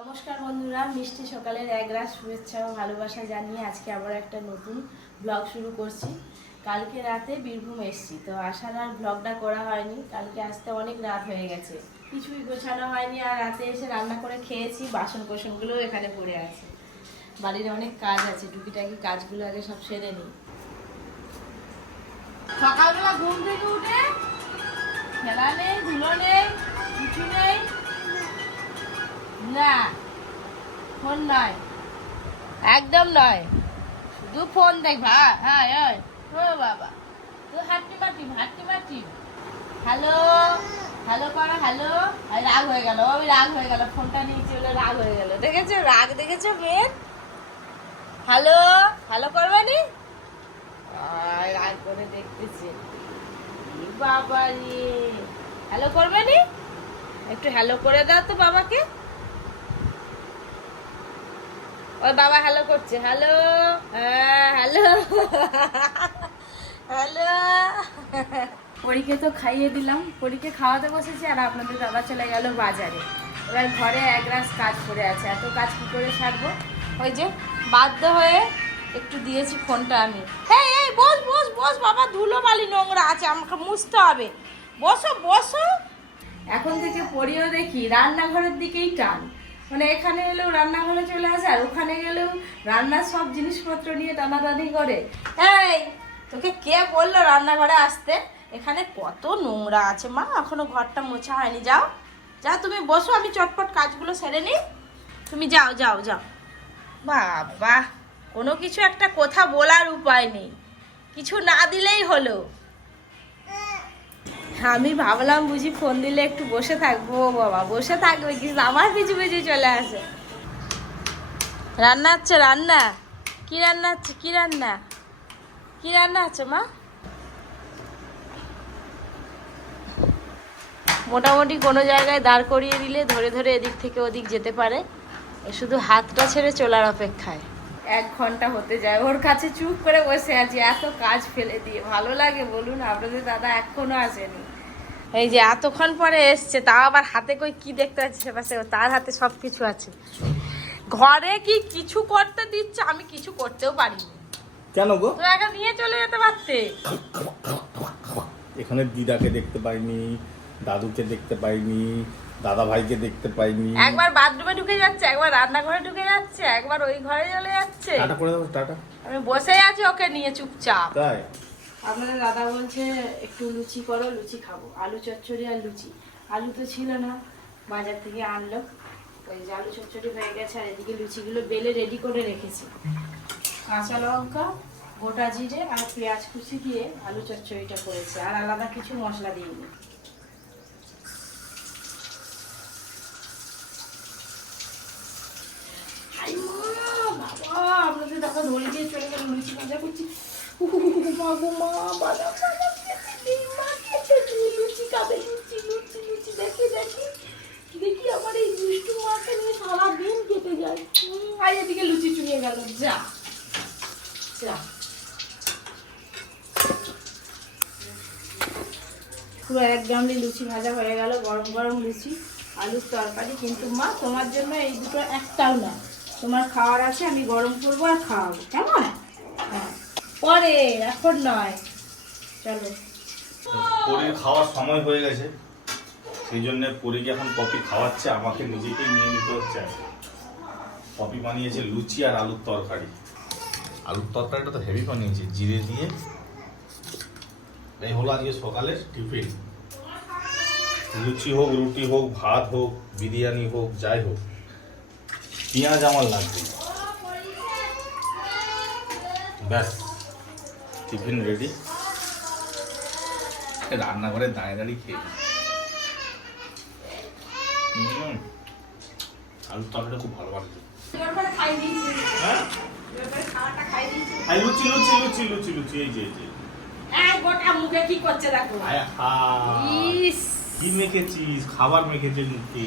নমস্কার বন্ধুরা, মিষ্টি সকালের এক রাত শুভেচ্ছা ও ভালোবাসা জানিয়ে আজকে আবার একটা নতুন ব্লগ শুরু করছি। কালকে রাতে বীরভূম এসেছি, তো আসার আর ব্লগটা করা হয়নি। কালকে আসতে অনেক রাত হয়ে গেছে। কিছুই গোছানো হয়নি আর রাতে এসে রান্না করে খেয়েছি বাসন কোসনগুলো এখানে পড়ে আছে। বাড়ির অনেক কাজ আছে, টুকিটাকি কাজগুলো আগে সব সেরে নিই। সকালবেলা ঘুম থেকে উঠে খেলা নেই, ধুলো নেই, কিছু নেই। না, ফোন নয়। একদম নয়। শুধু ফোন দেখবা হ্যাঁ হ্যাঁ ও বাবা। তুই হাঁটি মাটি হাঁটি মাটি হ্যালো? হ্যালো করো, হ্যালো? রাগ হয়ে গেল, ওই রাগ হয়ে গেল, ফোনটা নিয়েছি বলে রাগ হয়ে গেল। দেখেছ? রাগ দেখেছ মেয়ের? হ্যালো? হ্যালো করবে নি রাগ করে দেখতেছি। বাবা রে হ্যালো করবে নি একটু হ্যালো করে দাও তো বাবাকে। ওই বাবা হ্যালো করছে। হ্যালো হ্যাঁ হ্যালো হ্যালো পরীকে তো খাইয়ে দিলাম। পরীকে খাওয়াতে বসেছি আর আপনাদের দাদা চলে গেল বাজারে। এবার ঘরে এক রাস কাজ করে আছে। এত কাজ কি করে সারবো? ওই যে বাধ্য হয়ে একটু দিয়েছি ফোনটা আমি। হ্যাঁ এই বস বস বস, বাবা ধুলো বালি নোংরা আছে, আমাকে মুছতে হবে। বসো বসো। এখন থেকে পড়িও দেখি, রান্নাঘরের দিকেই টান। মানে এখানে এলেও রান্নাঘরে চলে আসে, আর ওখানে গেলেও রান্নার সব জিনিসপত্র নিয়ে টানাটানি করে। এই, তোকে কে বলল রান্নাঘরে আসতে? এখানে কত নোংরা আছে মা, এখনও ঘরটা মোছা হয়নি। যাও যাও, তুমি বসো, আমি চটপট কাজগুলো সেরে নিই। তুমি যাও যাও যাও। বাবা, কোনো কিছু একটা কথা বলার উপায় নেই। কিছু না দিলেই হলো। আমি ভাবলাম বুঝি ফোন দিলে একটু বসে থাকব। বাবা, বসে থাকবে কিন্তু আমার পিছু পিছু চলে আসে। রান্না হচ্ছে, রান্না? কি রান্না হচ্ছে? কি রান্না? কি রান্না আছে মা? মোটামুটি কোনো জায়গায় দাঁড় করিয়ে দিলে ধরে ধরে এদিক থেকে ওদিক যেতে পারে। শুধু হাতটা ছেড়ে চলার অপেক্ষায়। এক ঘণ্টা হতে যায়। ওর কাছে চুপ করে বসে আছি এত কাজ ফেলে দিয়ে। ভালো লাগে বলুন আপনাদের দাদা এখনও আসেনি। এই যে এতক্ষণ পরে এসছে তাও আবার হাতে কই কি দেখতে পাচ্ছি সেপাশে তার হাতে সব কিছু আছে। ঘরে কি কিছু করতে দিচ্ছে? আমি কিছু করতেও পারিনি। কেন গো? তো একা নিয়ে চলে যেতে পারতে? এখানে দিদাকে দেখতে পাইনি দাদুকে দেখতে পাইনি দাদা ভাইকে দেখতে পাইনি। একবার বাথরুমে ঢুকে যাচ্ছে একবার রান্নাঘরে ঢুকে যাচ্ছে একবার ওই ঘরে চলে যাচ্ছে। টাটা করে দাও টাটা। আমি বসে আছি ওকে নিয়ে চুপচাপ। তাই? আপনাদের দাদা বলছে একটু লুচি করো লুচি খাব। আলু চচ্চড়ি আর লুচি। আলু তো ছিল না বাজার থেকে আনলো। ওই যে আলু চচ্চড়ি হয়ে গেছে আর এদিকে লুচিগুলো বেলে রেডি করে রেখেছি। কাঁচা লঙ্কা গোটা জিরে আর পেঁয়াজ কুচি দিয়ে আলু চচ্চড়িটা করেছে আর আলাদা কিছু মশলা দিইনি হাই মা, বাবা, দাদা ধরে দিয়ে চলে গেল লুচি ভাজা করছি। মা গো মা, বাদাম লুচি খাবে, লুচি, লুচি, লুচি, দেখি, দেখি। দেখি আমার এই দুষ্টু মাকে নিয়ে সারাদিন কেটে যায়। আর এদিকে লুচি চুড়িয়ে গেল যা যা। পুরো এক গামলি লুচি ভাজা হয়ে গেল গরম গরম লুচি আলুর তরকারি। কিন্তু মা তোমার জন্য এই দুটো একটাও না। তোমার খাওয়ার আছে আমি গরম করব আর খাওয়াবো কেমন? হ্যাঁ। পরে এখন নয়। চলো। পরীর খাওয়ার সময় হয়ে গেছে। সেই জন্য পরীকে এখন কপি খাওয়াচ্ছে আমাকে নিজেকেই নিয়ে নিতে হচ্ছে আর কি। কপি বানিয়েছে লুচি আর আলুর তরকারি। আলুর তরকারিটা তো হেভি বানিয়েছে জিরে দিয়ে। এই হলো আজকে সকালের টিফিন। লুচি হোক রুটি হোক ভাত হোক বিরিয়ানি হোক যাই হোক। পেঁয়াজ আমার লাগবে। ব্যাস টিফিন রেডি রান্নাঘরে দাঁড়িয়ে দাঁড়িয়ে খেয়ে আলুর তরকারিটা খুব ভালো দিয়েছি হ্যাঁ? লুচি লুচি লুচি লুচি লুচি এই যে এই যে। এই গোটা মুখে কি করছে দেখো। মেখেছিস? খাবার মেখেছে মুখে।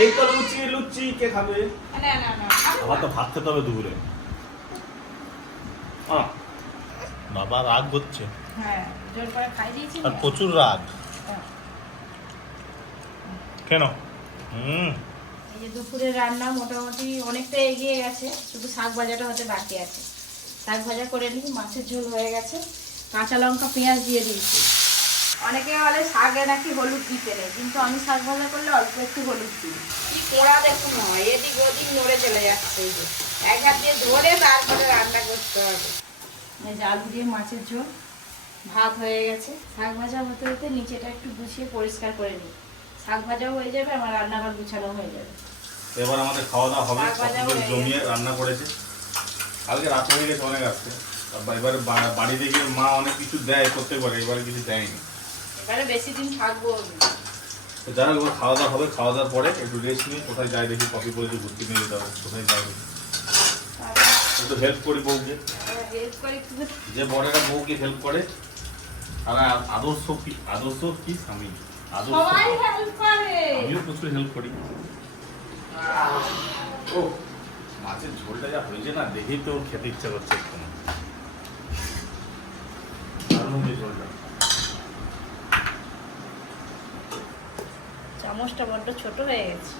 এই তো লুচি লুচি কে খাবে? না না না আবার তো ভাত খেতে হবে দুপুরে। বাবা রাগ হচ্ছে। হ্যাঁ জোর করে খাই দিয়েছি। আর প্রচুর রাগ। হ্যাঁ। কেন? হুম। এই যে দুপুরের রান্না মোটামুটি অনেকটা এগিয়ে গেছে শুধু শাক ভাজাটা হতে বাকি আছে। শাক ভাজা করে নিই মাছের ঝোল হয়ে গেছে। কাঁচা লঙ্কা পেঁয়াজ দিয়ে দিয়েছি। অনেকে বলে শাকে নাকি হলুদ দিতে নেই কিন্তু আমি শাক ভাজা করলে অল্প একটু হলুদ দিই। কি কোড়া দেখুন হয় এদিক ওদিক নড়ে চলে যাচ্ছে এই যে। এক হাত দিয়ে ধরে তারপরে রান্না করতে হবে। এই যে আলু দিয়ে মাছের ঝোল ভাত হয়ে গেছে। শাক ভাজা হতে হতে নিচেটা একটু গুছিয়ে পরিষ্কার করে নিই। শাক ভাজাও হয়ে যাবে আমার রান্নাঘর গুছানো হয়ে যাবে। এবার আমাদের খাওয়া দাওয়া হবে শাক ভাজা কতগুলো জমিয়ে রান্না করেছে। কালকে রাত হয়ে গেছে অনেক আসতে এবারে বাড়িতে গিয়ে মা অনেক কিছু দেয় প্রত্যেকবারে এবারে কিছু দেয়নি। বেশি দিন থাকব খাওয়া দাওয়া হবে। খাওয়া দাওয়ার পরে একটু রেস্ট নিয়ে কোথায় যাই দেখি কফি করে একটু ঘুরতে নিয়ে যেতে হবে। কোথায় যাই দেখি। একটু হেল্প করি বউকে। যে বড়েরা বউকে হেল্প করে তারা আদর্শ কি? আদর্শ কি স্বামী? আদর্শ আমিও প্রচুর হেল্প করি। ও মাছের ঝোলটা যা হয়েছে না দেখেই তো খেতে ইচ্ছা করছে একটু দারুণ হয়েছে ঝোলটা। চামচটা বড্ড ছোট হয়ে গেছে।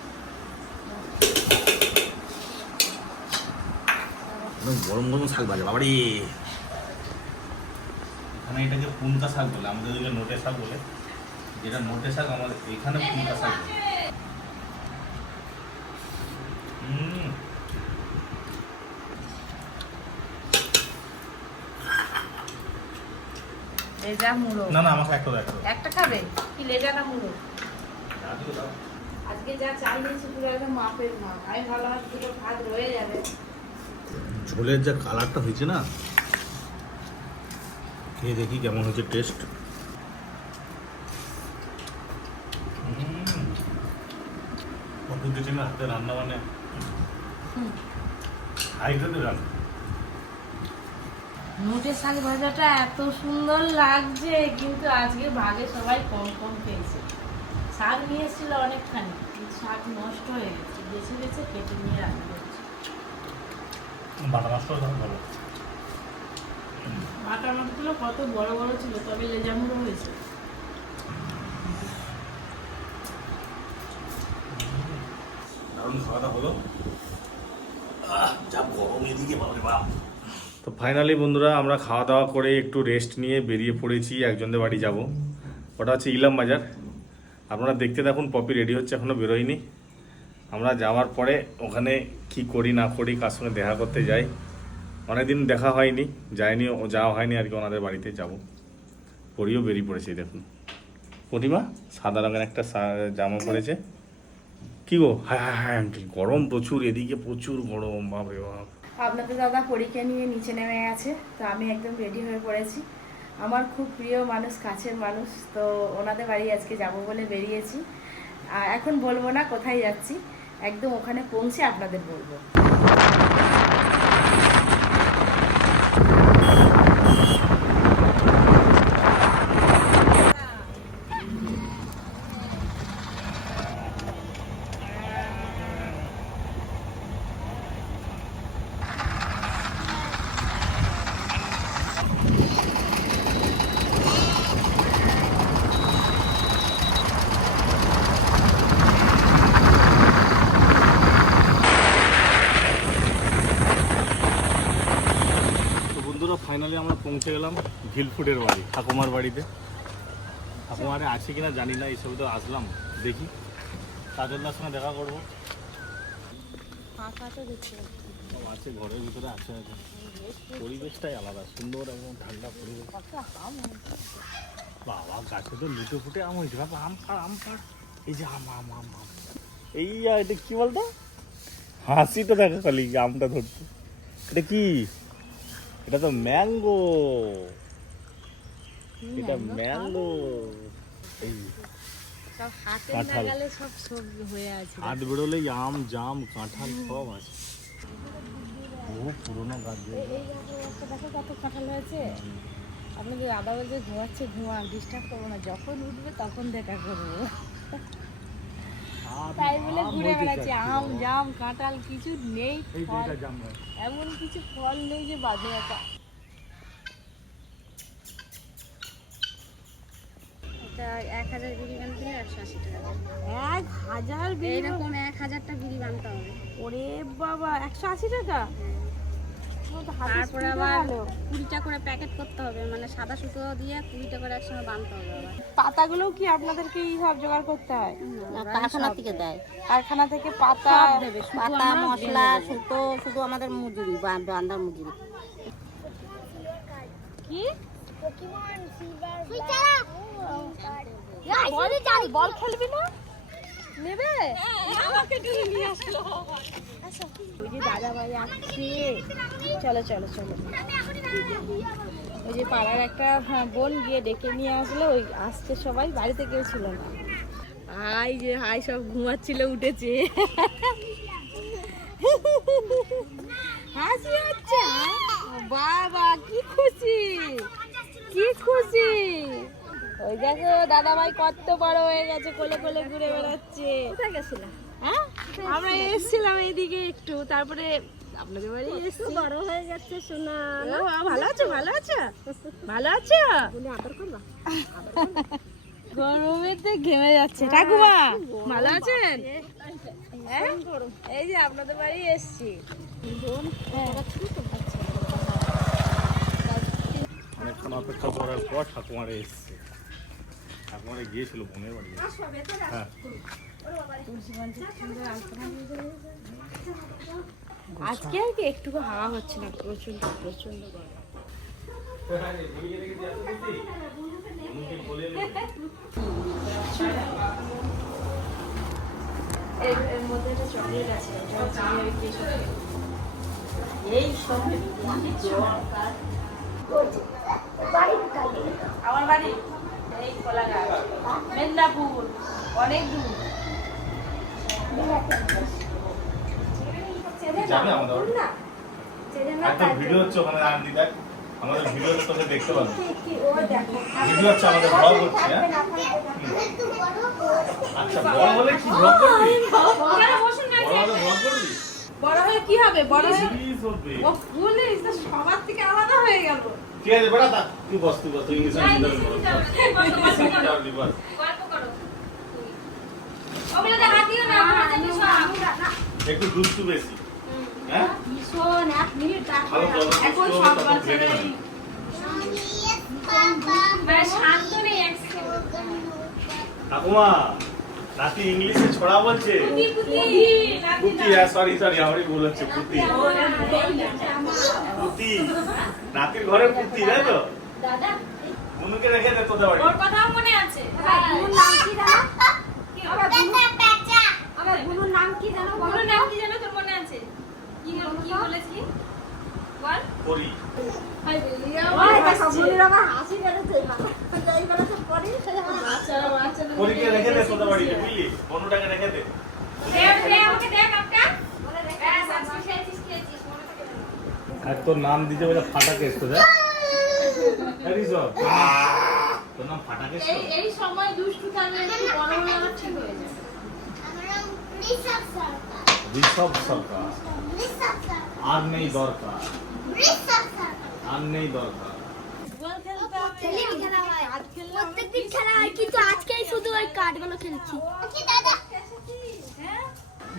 গরম গরম শাক ভাজা বাবারি। এখানে এটাকে পুনকা শাক বলে আমাদের ওদিকে নোটে শাক বলে। যেটা নোটে শাক আমাদের এখানে পুনকা শাক বলে। হুম লেজা মুড়ো। না না আমাকে একটা দাও, একটা একটা খাবে? কি লেজা না মুড়ো। আজকে যা চাল নিয়েছি পুরো একদম মাপের মাপ। আমি ভালো দুটো ভাত রয়ে যাবে। ঝোলের যা কালারটা হয়েছে না খেয়ে দেখি কেমন হয়েছে টেস্ট দিতে না হাতে রান্না মানে। রান্না। নোটে শাক ভাজাটা এত সুন্দর লাগছে কিন্তু আজকে ভাগে সবাই কম কম পেয়েছে শাক নিয়ে এসেছিল অনেকখানি শাক নষ্ট হয়ে গেছে বেছে বেছে কেটে নিয়ে রান্না করছি। বাটা মাছটাও ভালো। বাটার মাছগুলো কত বড় বড় ছিল তবে লেজামুড়ো হয়েছে। দারুণ খাওয়া দাওয়া হলো। আহ, যা গরম এদিকে বাপরে বাপ। তো ফাইনালি বন্ধুরা আমরা খাওয়া দাওয়া করে একটু রেস্ট নিয়ে বেরিয়ে পড়েছি একজনদের বাড়ি যাব। ওটা হচ্ছে ইলাম বাজার। আপনারা দেখতে দেখুন, পপি রেডি হচ্ছে এখনও বেরোয়নি। আমরা যাওয়ার পরে ওখানে কি করি, না করি, কার সঙ্গে দেখা করতে যাই। অনেকদিন দেখা হয়নি যায়নি ও যাওয়া হয়নি আর কি ওনাদের বাড়িতে যাব। পরিও বেরিয়ে পড়েছে দেখুন। প্রতিমা, সাদা রঙের একটা জামা পরেছে। কি গো? হ্যাঁ হ্যাঁ হ্যাঁ গরম প্রচুর, এদিকে প্রচুর গরম, বাপরে বাপ। আপনাদের দাদা পরীক্ষা নিয়ে নিচে নেমে গেছে, তো আমি একদম রেডি হয়ে পড়েছি। আমার খুব প্রিয় মানুষ, কাছের মানুষ, তো ওনাদের বাড়ি আজকে যাব বলে বেরিয়েছি। এখন বলব না কোথায় যাচ্ছি, একদম ওখানে পৌঁছে আপনাদের বলব। ফাইনালি আমরা পৌঁছে গেলাম ভিলফুডের বাড়ি ঠাকুমার বাড়িতে। ঠাকুমারে আছে কিনা জানি না এই সবে তো আসলাম দেখি। কাজলদার সঙ্গে দেখা করব। তো আছে ঘরের ভিতরে আছে আছে। পরিবেশটাই আলাদা সুন্দর এবং ঠান্ডা পরিবেশ। বাবা গাছে তো লুটে ফুটে আম হয়েছে বাবা আম পাড় আম পাড় এই যে আম আম আম আম। এই এটা কি বলতো? হাসিটা দেখা খালি আমটা ধরছে এটা কি? এটা তো ম্যাঙ্গো। এটা ম্যাঙ্গো। এই সব হাতে কাঁঠাল। সব সবজি হয়ে আছে। হাত বেরোলেই আম জাম কাঁঠাল সব আছে। বহু পুরোনো গাছ দেখো কত কাঁঠাল হয়েছে। দাদা বলছে ঘুমাচ্ছে ঘুমা ডিস্টার্ব করব না। যখন উঠবে তখন দেখা করব। তাই বলে ঘুরে বেড়াচ্ছে। আম জাম কাঁঠাল কিছু নেই ফল। এমন কিছু ফল নেই যে বাজে একটা এক হাজার বিড়ি বানতে হলে একশো আশি টাকা। এক হাজার বিড়ি এইরকম এক হাজারটা বিড়ি বানতে হবে। ওরে বাবা একশো আশি টাকা? হাতে তারপরে আবার কুড়িটা করে প্যাকেট করতে হবে মানে সাদা সুতো দিয়ে কুড়িটা করে একসঙ্গে বানতে হবে আবার। পাতাগুলোও কি আপনাদেরকে এই সব জোগাড় করতে হয়? কারখানা থেকে দেয়। কারখানা থেকে পাতা দেবে পাতা মশলা সুতো শুধু আমাদের মজুরি বান্দার মজুরি। কি? বল খেলবি না? নেবে? আমাকে টেনে নিয়ে আসলো। ওই যে দাদা ভাই আসছে। চলো চলো চলো। ওই যে পাড়ার একটা হ্যাঁ, বোন গিয়ে ডেকে নিয়ে আসলো। ওই আসছে সবাই বাড়িতে কেউ ছিল না। হাই যে হাই সব ঘুমাচ্ছিল উঠেছে। হাসি হচ্ছে বাবা কি খুশি। ওই দেখো দাদা ভাই কত বড় হয়ে গেছে কোলে কোলে ঘুরে বেড়াচ্ছে। কোথায় গেছিলাম হ্যাঁ? আমরা এসেছিলাম এইদিকে একটু তারপরে আপনাদের বাড়ি এসেছি। বড় হয়ে যাচ্ছে সোনা। ভালো আছো ভালো আছো? ভালো আছো? গরমেতে ঘেমে যাচ্ছে। ঠাকুমা ভালো আছেন? হ্যাঁ? এই যে আপনাদের বাড়ি এসছি। অনেকক্ষণ অপেক্ষা করার পর ঠাকুমারে এসছে। ঠাকুমারে গিয়েছিল বোনের বাড়ি হ্যাঁ। আজকে আর কি একটু হাওয়া হচ্ছে না প্রচণ্ড প্রচণ্ড গরম। এর মধ্যে একটা চকলেট আছে এই আমার বাড়ি। কোলাঘাট মেদিনীপুর অনেক দূর। ভিডিও হচ্ছে ওখানে আনলি দেখ আমাদের ভিডিও তোকে দেখতে পাবো। ভিডিও হচ্ছে আমাদের ব্লগ হচ্ছে হ্যাঁ? আচ্ছা বড় হলে কি ব্লগ করবি? বড় হলে ব্লগ করবি। বড় হয়ে কি হবে? বড় হয়ে ও পুলিশ সবার থেকে আলাদা হয়ে গেল। ঠিক আছে বেটা তা তুই বস তুই বস তুই একটু দুষ্টু বেশি হ্যাঁ ভালো। ঠাকুমা নাতি ইংলিশে ছড়া বলছে পুতি হ্যাঁ সরি সরি আমারই ভুল হচ্ছে পুতি পুতি নাতির ঘরে পুতি তাই তো? মনুকে রেখে দে তোদের বাড়ি। ওর কথাও মনে আছে। মুনুর নাম কি জানো? কি আমার গুনুর নাম কি জানো ওর নাম কি জানো তোর মনে আছে? কি কি বলেছি বল। করি। বাচ্চারা বাচ্চারা। করিকে রেখে দে তোদের বাড়িতে বুঝলি? বনুটাকে রেখে দে। দে আমাকে দেখ আপকা ব্যাস আজকে খেয়েছিস খেয়েছিস মনে থাকে না। আর তোর নাম দিতে বলে ফাটা কেস তো দেখ তোর নাম ফাটা কেস এই এই সময় দুষ্টু থাকলে একটু বড় ঠিক হয়ে যাবে ঋষভ সরকার। আর নেই দরকার। আর নেই দরকার। প্রত্যেকদিন খেলা হয় কিন্তু আজকেই শুধু ওই কার্ডগুলো খেলছি।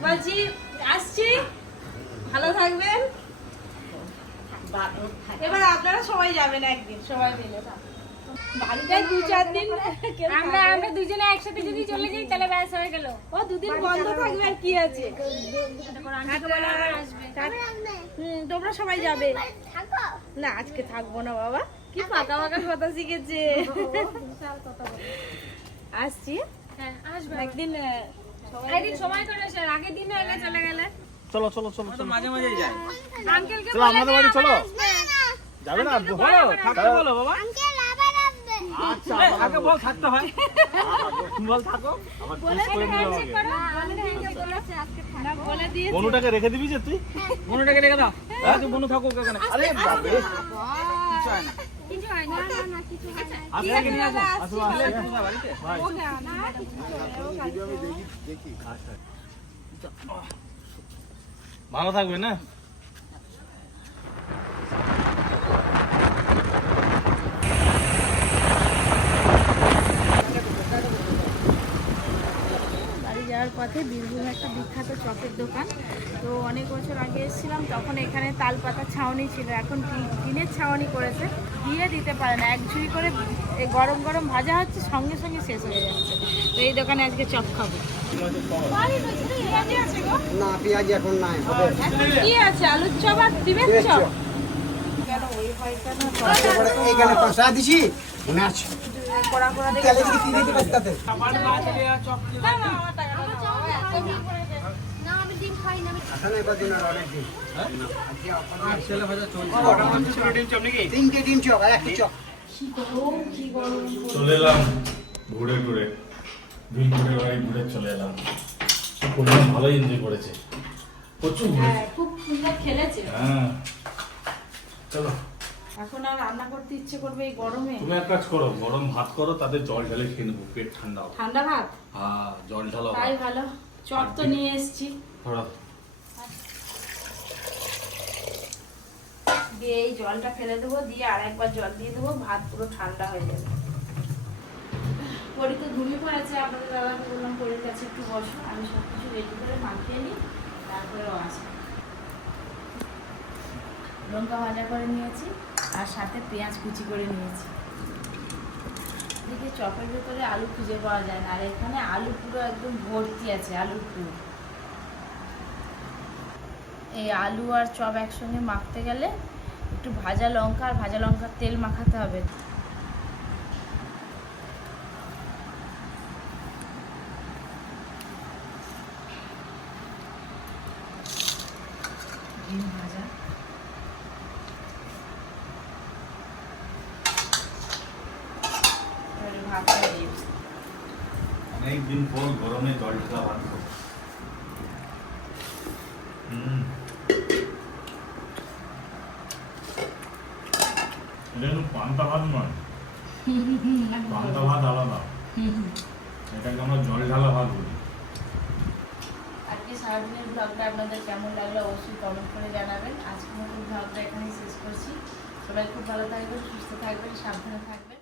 বলছি আসছি। ভালো থাকবেন। এবার আপনারা সবাই যাবেন একদিন সবাই মিলে। বাড়িটায় দু চার দিন আমরা আমরা দুজনে একসাথে যদি চলে যাই তাহলে ব্যাস হয়ে গেল। ও দুদিন বন্ধ থাকবে আর কি আছে? তোমরা সবাই যাবে। না আজকে থাকব না বাবা। কি ফাঁকা ফাঁকা কথা শিখেছে। আসছি। হ্যাঁ একদিন একদিন সময় করে আগের দিন হয়ে চলে গেলে। চলো চলো চলো চলো। মাঝে মাঝে যায় আঙ্কেলকে চলো আমাদের বাড়ি চলো। যাবে না বলো থাকতে বলো বাবা। আচ্ছা আগে বল থাকতে হয়। বল থাকো। করে দিয়ে বনুটাকে রেখে দিবি যে তুই? বনুটাকে রেখে দাও। আচ্ছা বনু থাকো ওখানে আরে বাবে কিছু হয় না কিছু হয় না না কিছু হয় না। আসো। নিয়ে আসো আসো। আসলে বাড়িতে। ভাই ভালো থাকবে না চকে বীরভূমে একটা বিখ্যাত চপের দোকান। তো অনেক বছর আগে এসেছিলাম তখন এখানে তালপাতা ছাউনি ছিল। এখন টিনের ছাউনি করেছে। দিয়ে দিতে পারে না এক ঝুড়ি করে গরম গরম ভাজা হচ্ছে সঙ্গে সঙ্গে শেষ হয়ে যাচ্ছে। তো এই দোকানে আজকে চপ খাব। না পেঁয়াজি এখন নাই কি আছে আলুর চপ আর ডিমের চপ? কেন ওই হয়তো না এইখানে কষা দিছি মনে আছে। কড়া কড়া দেখে তেলে যদি কি দিতে পারছি তাতে। না আমি ডিম চলে এলাম ঘুরে ঘুরে। দিন ঘুরে বাড়ি ঘুরে চলে এলাম। ভালোই এনজয় করেছে। প্রচুর হ্যাঁ খুব সুন্দর খেলেছে। হ্যাঁ। চলো। এখন আর রান্না করতে ইচ্ছে করবে এই গরমে? তুমি এক কাজ করো গরম ভাত করো তাতে জল ঢালে খেয়ে নেব পেট ঠান্ডা ঠান্ডা ভাত? হ্যাঁ জল ঢালো। তাই ভালো। চপ তো নিয়ে এসেছি। দিয়ে এই জলটা ফেলে দেবো দিয়ে আর একবার জল দিয়ে দেবো ভাত পুরো ঠান্ডা হয়ে যাবে। পরি তো ঘুমিয়ে পড়েছে আপনাদের দাদাকে বললাম পরির কাছে একটু বসো আমি সব কিছু রেডি করে মাখিয়ে নিই তারপরে ও আসে। লঙ্কা ভাজা করে নিয়েছি আর সাথে পেঁয়াজ কুচি করে নিয়েছি। এদিকে চপের ভেতরে আলু খুঁজে পাওয়া যায় না। আর এখানে আলু পুরো একদম ভর্তি আছে, আলু পুর। এই আলু আর চপ একসঙ্গে মাখতে গেলে একটু ভাজা লঙ্কা আর ভাজা লঙ্কার তেল মাখাতে হবে ডিম ভাজা এবারে ভাতটা দিয়ে পর গরমে জল ঢালা ভাত এটা পান্তা ভাত নয়। পান্তা ভাত আলাদা। এটাকে আমরা জল ঢালা ভাত বলি। আজকে সারাদিনের ব্লগটা আপনাদের কেমন লাগল অবশ্যই কমেন্ট করে জানাবেন। আজকের মতো ব্লগটা এখানেই শেষ করছি। সবাই খুব ভালো থাকবেন, সুস্থ থাকবেন, সাবধানে থাকবেন।